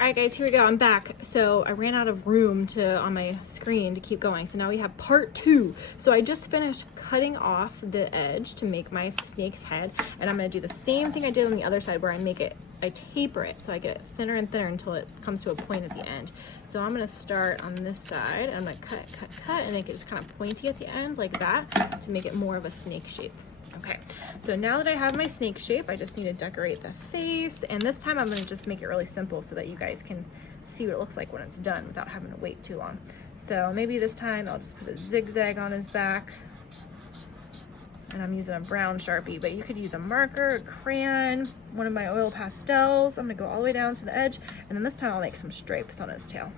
All right guys, here we go, I'm back. So I ran out of room on my screen to keep going. So now we have part 2. So I just finished cutting off the edge to make my snake's head. And I'm gonna do the same thing I did on the other side where I taper it. So I get it thinner and thinner until it comes to a point at the end. So I'm gonna start on this side. I'm gonna cut, and make it just kind of pointy at the end like that to make it more of a snake shape. Okay, so now that I have my snake shape, I just need to decorate the face, and this time I'm going to just make it really simple so that you guys can see what it looks like when it's done without having to wait too long. So maybe this time I'll just put a zigzag on his back, and I'm using a brown Sharpie, but you could use a marker, a crayon, one of my oil pastels. I'm going to go all the way down to the edge, and then this time I'll make some stripes on his tail.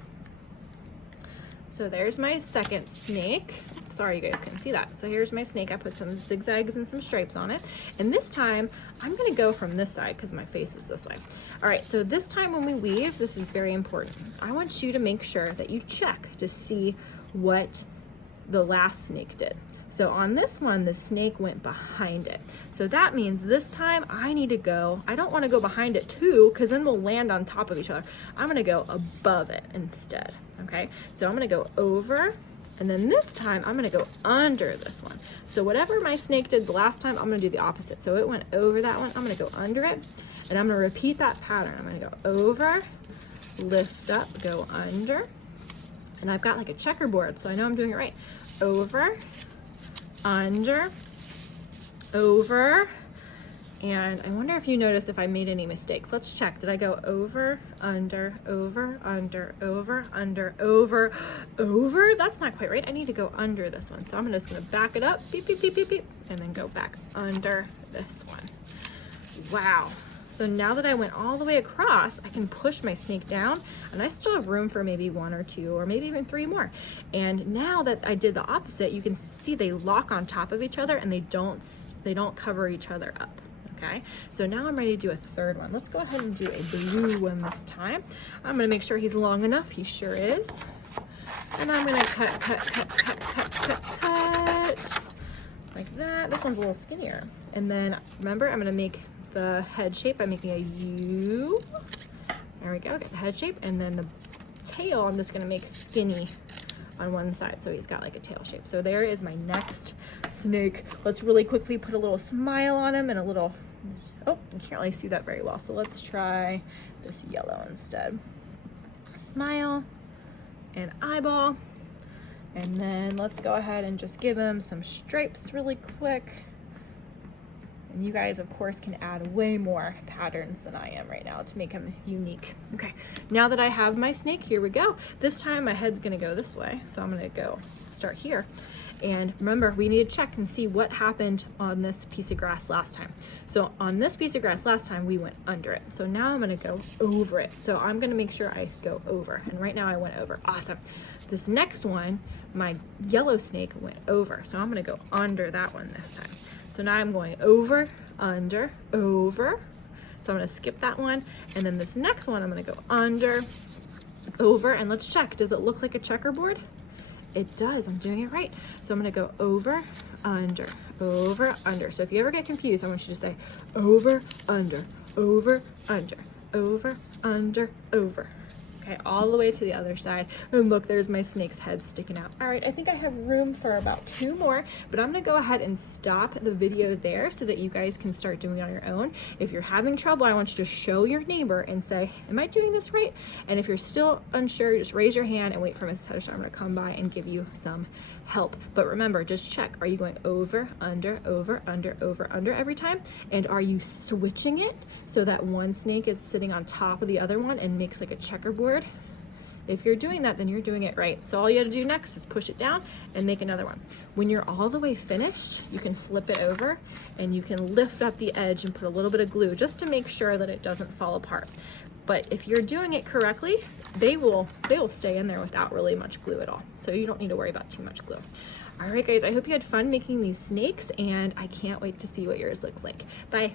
So there's my second snake. Sorry you guys couldn't see that. So here's my snake. I put some zigzags and some stripes on it. And this time I'm gonna go from this side because my face is this way. All right, so this time when we weave, this is very important. I want you to make sure that you check to see what the last snake did. So on this one, the snake went behind it. So that means this time I need to go, I don't wanna go behind it too, because then we'll land on top of each other. I'm gonna go above it instead, okay? So I'm gonna go over, and then this time I'm gonna go under this one. So whatever my snake did the last time, I'm gonna do the opposite. So it went over that one, I'm gonna go under it, and I'm gonna repeat that pattern. I'm gonna go over, lift up, go under, and I've got like a checkerboard, so I know I'm doing it right. Over, under, over, and I wonder if you notice if I made any mistakes. Let's check. Did I go over, under, over, under, over, under, over, over? That's not quite right. I need to go under this one. So I'm just gonna back it up, beep, beep, beep, beep, beep, and then go back under this one. Wow. So now that I went all the way across, I can push my snake down, and I still have room for maybe 1 or 2 or maybe even 3 more. And now that I did the opposite, you can see they lock on top of each other and they don't cover each other up. Okay, so now I'm ready to do a third one. Let's go ahead and do a blue one this time. I'm gonna make sure he's long enough. He sure is. And I'm gonna cut like that. This one's a little skinnier. And then remember, I'm gonna make the head shape by making a U. There we go, get the head shape, and then the tail I'm just gonna make skinny on one side, so he's got like a tail shape. So there is my next snake. Let's really quickly put a little smile on him and a little, oh, you can't really see that very well, so let's try this yellow instead. Smile and eyeball, and then let's go ahead and just give him some stripes really quick. And you guys, of course, can add way more patterns than I am right now to make him unique. Okay, now that I have my snake, here we go. This time my head's gonna go this way, so I'm gonna go start here. And remember, we need to check and see what happened on this piece of grass last time. So on this piece of grass last time, we went under it. So now I'm gonna go over it. So I'm gonna make sure I go over. And right now I went over, awesome. This next one, my yellow snake went over. So I'm gonna go under that one this time. So now I'm going over, under, over. So I'm gonna skip that one. And then this next one, I'm gonna go under, over, and let's check. Does it look like a checkerboard? It does, I'm doing it right. So I'm gonna go over, under, over, under. So if you ever get confused, I want you to say over, under, over, under, over, under, over. Okay, all the way to the other side. And look, there's my snake's head sticking out. All right, I think I have room for about 2 more, but I'm gonna go ahead and stop the video there so that you guys can start doing it on your own. If you're having trouble, I want you to show your neighbor and say, am I doing this right? And if you're still unsure, just raise your hand and wait for Miss Hedgestorm to come by and give you some help. But remember, just check, are you going over, under, over, under, over, under every time? And are you switching it so that one snake is sitting on top of the other one and makes like a checkerboard? If you're doing that, then you're doing it right. So all you have to do next is push it down and make another one. When you're all the way finished, you can flip it over and you can lift up the edge and put a little bit of glue just to make sure that it doesn't fall apart. But if you're doing it correctly, they will stay in there without really much glue at all. So you don't need to worry about too much glue. All right, guys, I hope you had fun making these snakes, and I can't wait to see what yours looks like. Bye.